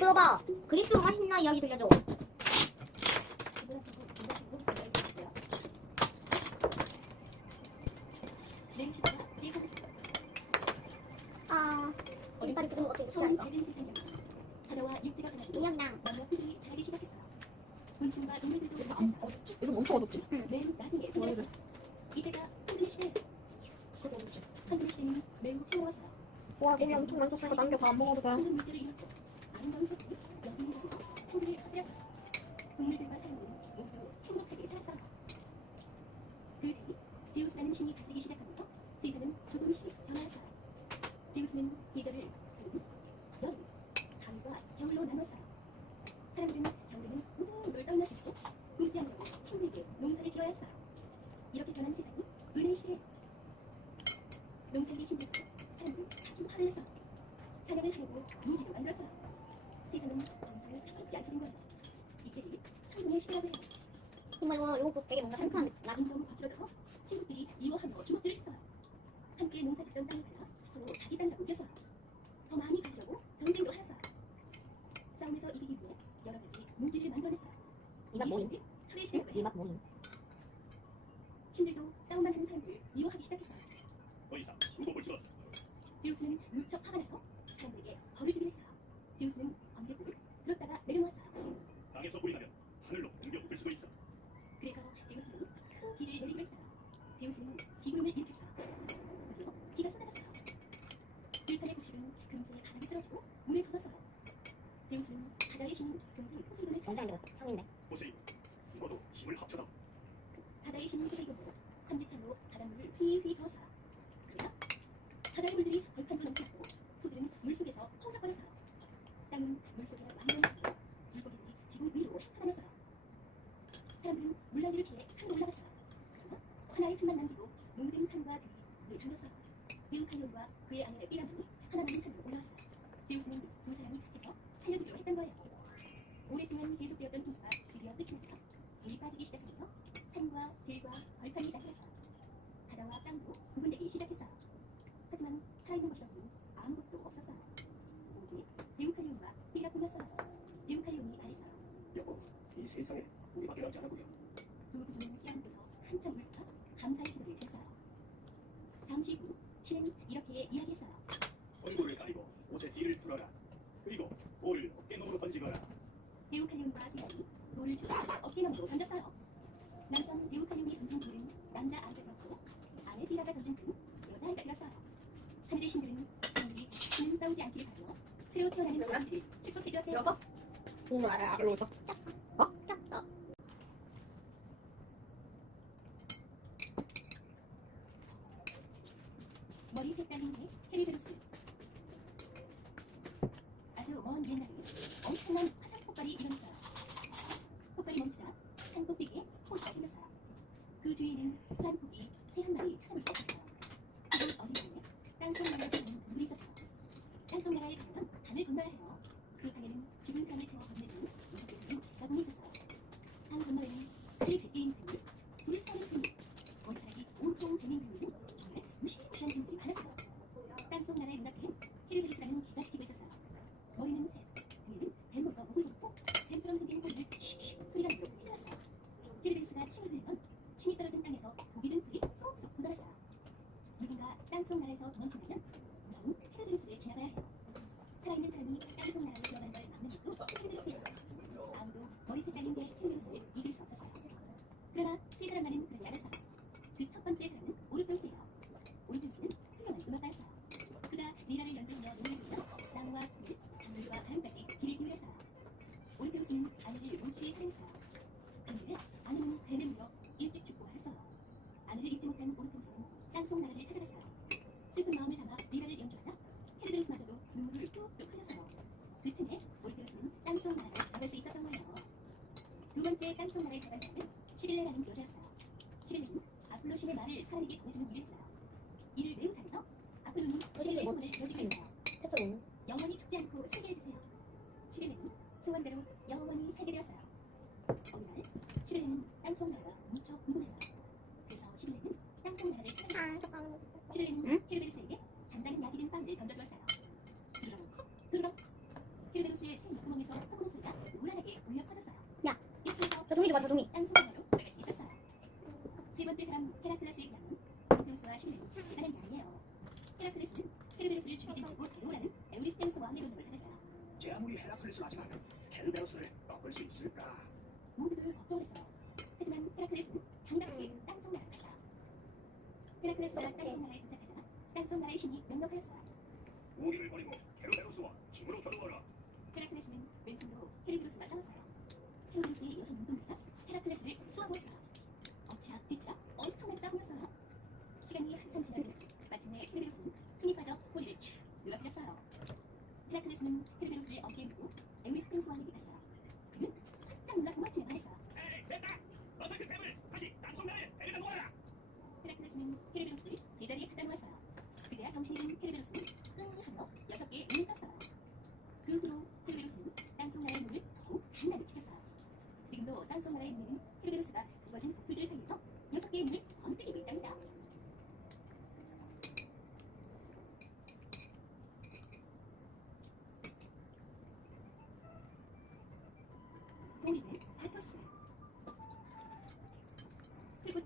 들어봐. 그리스 로마 신나 이야기 들려줘. 아, 이빨이 굳은 어떻게 찾아야 이거? 인형이랑 안- 어, 이런 엄청 어둡지? 원래는. 그것도 어둡지? 와, 고기 엄청 많다. 저거 남겨 다 안 먹어도 돼. 되게 뭔가 because 세상에 우리밖에 남지 않았고요. 노부부는 깨어나서 한참 울부터 감사의 기도를 했어요. 잠시 후 신은 이렇게 이야기했어요. 얼굴을 가리고 옷에 띠를 풀어라. 그리고 볼을 어깨너머로 던지거라. 레오칼륨과 디아이 볼을 주고 어깨너머로 던졌어요. 남편 레오칼륨이 던진 볼은 남자 아이들었고 아내 디아가 던진 그 여자아이가 들었어요. 하늘의 신들은 사람들이 는 싸우지 않기를 바라며 새로 태어나는 사람들이 축복해주었대요. 여보? 오, 알아, 알아, 알아. 나라에서 고기 등 풀이 쏙쏙 묻어났어. 누군가 땅속 나라에서 도망친다면 우선 헤라드레스를 지나가야 해. 살아있는 사람이 땅속 나라에 들어간 걸 막는 것도 헤라드레스야. 활성화를 받았으면 11레라는 교자였어요. 11레는 아폴로 신의 말을 사람에게 보여주는 일이었어요. 이를 매우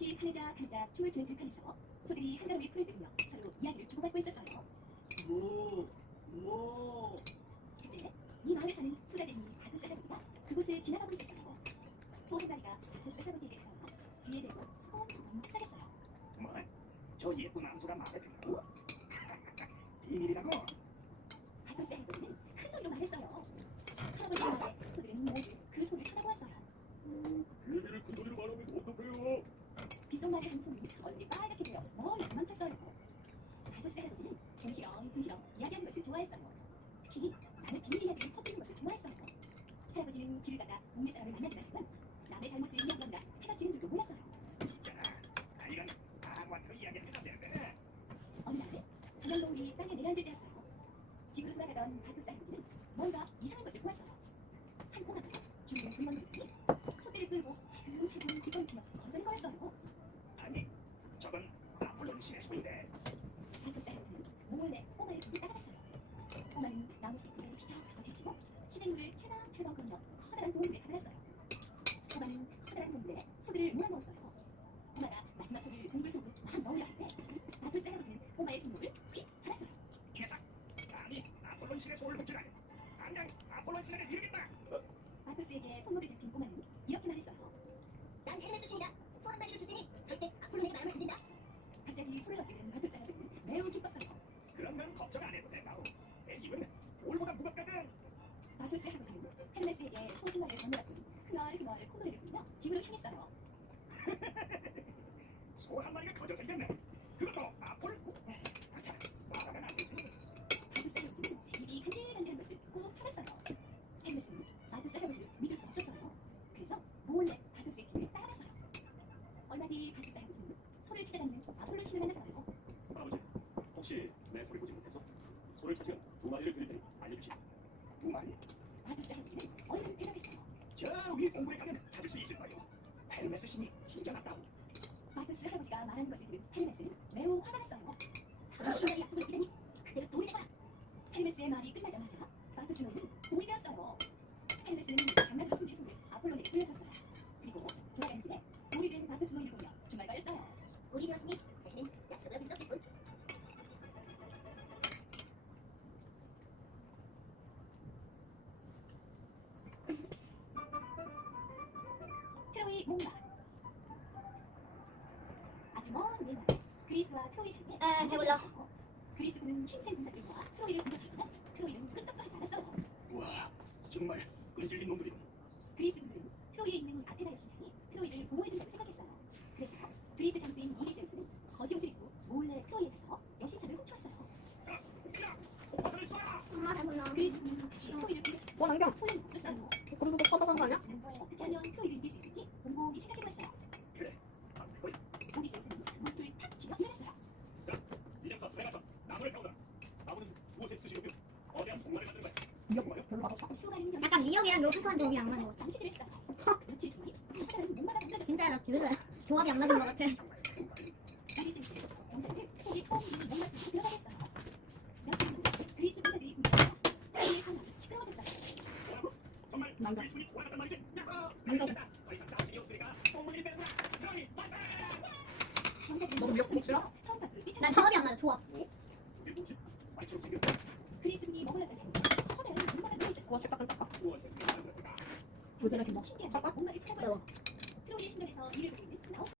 같이 팔자 가자 춤을 추는 등판에서 소들이 한가위 풀을 들으며 서로 이야기를 주고받고 있었어요. 이달동이 땅에 내란을 되었어요. 집으로 돌아가던 발표 쌀국이는 뭔가 이상한 것을 보았어요. 한동안 주인은 불멍들이 소대를 끌고 살금살금 뒤걸치며 건너는 거였어요. 아니, 저건 나폴론신의 소리. 아폴론 신화를 이루겠다. 마크스에게 손목이 잡힌 꼬마는 이렇게 말했어요. 난 헬멧 수신이다. 소한 마리를 줄 테니 절대 아폴론에게 말하면 안 된다. 갑자기 소리가 들리는 마크 사람은 매우 기뻤어요. 그런 건 걱정 안 해도 된다고. 내 입은 올보다 무겁거든. 마크스 하고는 헬멧에게 소한 마리를 전달하고 그날그날 코너를 굴며 집으로 향했어요. 소 한 마리가 거저 생겼네. 아주 먼 옛날 그리스와 트로이산에 아, 배불러. 그리스군은 힘센 군사들과 트로이를 공격했고 트로이는 끄떡거리지 않았어. 와 정말 끈질긴 놈들이 약간 미역이랑 요 상큼한 조합이 안 맞는 것 같아. 진짜 나 조합이 안 맞는 것 같아.